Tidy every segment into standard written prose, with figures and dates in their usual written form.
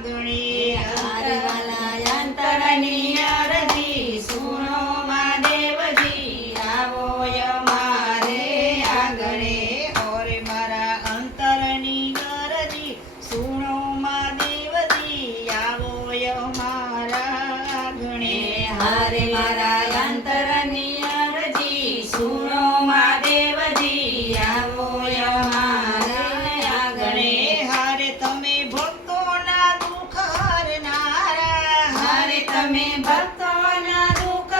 આંગણે હારે વાલા અંતરની અરજી સુનો મહાદેવજી આવો અમારે આંગણે. હોરે મારા અંતરની અરજી સુણો મહાદેવજી આવો અમારા આંગણે. હારે મારા અંતરની અરજી સુનો મહાદેવજી આવો અમારે આંગણે. હારે તમે ભક્તોના દુઃખ હરનારા હારે તમે ભક્તોના દુઃખ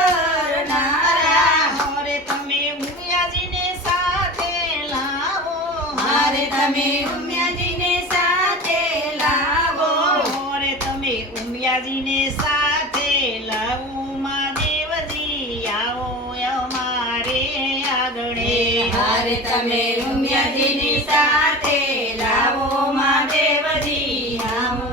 હરનારા. હારે તમે ઉમિયાજીને સાથે લાવો હારે તમે ઉમિયાજીને સાથે લાવો. હારે તમે ઉમિયાજીને સાથે લાવો મહાદેવજી આવો અમારે આંગણે. હારે તમે ઉમિયાજીની સાથે લાવો મહાદેવજી આવો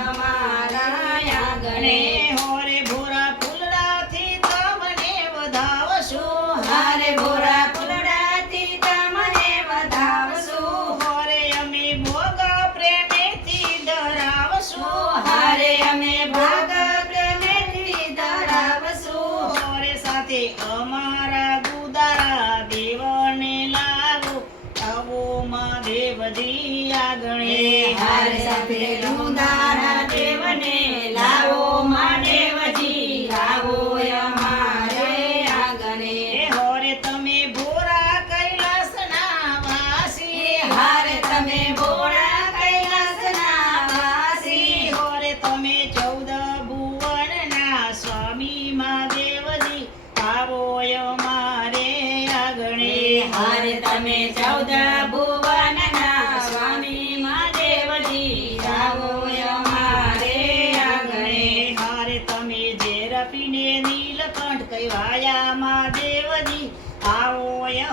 અમારા આંગણે. હોરે ભોરા ફૂલડાથી તમને વધાવશું હારે ભોરા ફૂલડાથી તમને વધાવશું. હોરે અમે ભોગ પ્રેમેથી ધરાવશું હારે અમે ભાગ પ્રેમેથી ધરાવશું. હોરે સાથે અમારા ગુદારા દેવને લાવો આવો મહાદેવજી આંગણે. હારે સાથે લુંદારા દેવને લાવો મહાદેવજી આવો અમારે આંગણે. હોરે તમે ભોરા કૈલાસના વાસી હારે તમે ભોળા કૈલાસના વાસી. હોરે તમે 14 ભુવનના સ્વામી મહાદેવજી આવો અમારે આંગણે. હારે તમે 14 ભુવનના સ્વામી મહાદેવજી આવો અમારે આંગણે. હારે તમે ઝેર પીને નીલકંઠ કહેવાયા મહાદેવજી આવો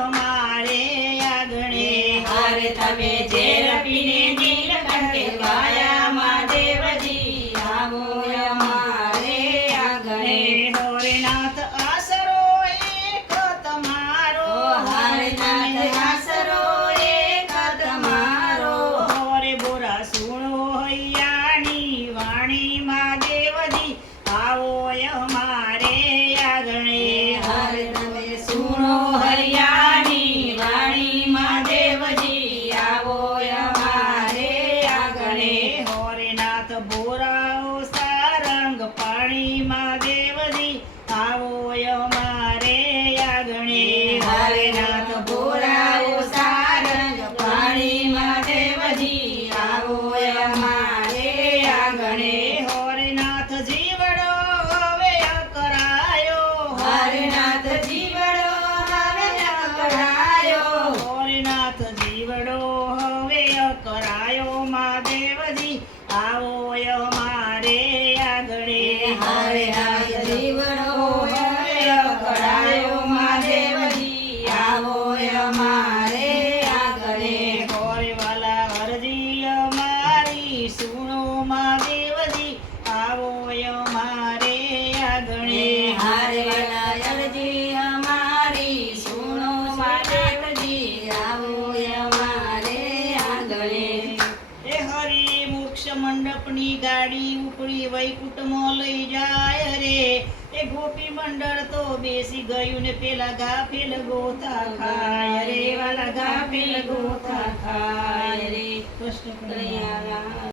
અમારે આંગણે. હારે તમે ઝેર પીને નીલકંઠ કહેવાયા મહાદેવજી આવો અમારે આંગણે. હોરે નાથ આસરો એક તમારો હારે નાથ આસરો એક તમારો. હોરે બોરા સુણો હૈયાની વાણી મહાદેવજી આવો અમારે આંગણે. હારે તમે સુણો હરિયાની વાણી મહાદેવજી આવો અમારે આંગણે. હોરે નાથ બોરાઓ સારંગ પાણી મહાદેવજી આવો અમારે આંગણે. હારે નાથ ભોરાઓ સારંગ પાણી મહાદેવજી આવો અમારે આંગણે. હોરે નાથ જીવડો હવે અકરાયો હારે નાથ જીવડો હવે અકળાયો. હોરે નાથ જીવડો હવે અકરાયો મહાદેવજી આવો અમારે આંગણે. હારે નાથ જીવડો હવે અકળાયો મહાદેવજી આવો અમારે આંગણે. હોરે વાલા અરજી અમારી સુણો મહાદેવજી આવો અમારે આંગણે. હારે વાલા અરજી અમારી સુનો મહાદેવજી આવો અમારે આંગણે. એ હરી મોક્ષ મંડપની ગાડી ઉપડી વૈકુંઠમાં લઈ જાય રે. એ ગોપી મંડળ તો બેસી ગયું ને પેલા ગાફેલ ગોથા ખાય રે વાલા ગાફેલ ગોથા ખાય રે. કૃષ્ણ કનૈયા.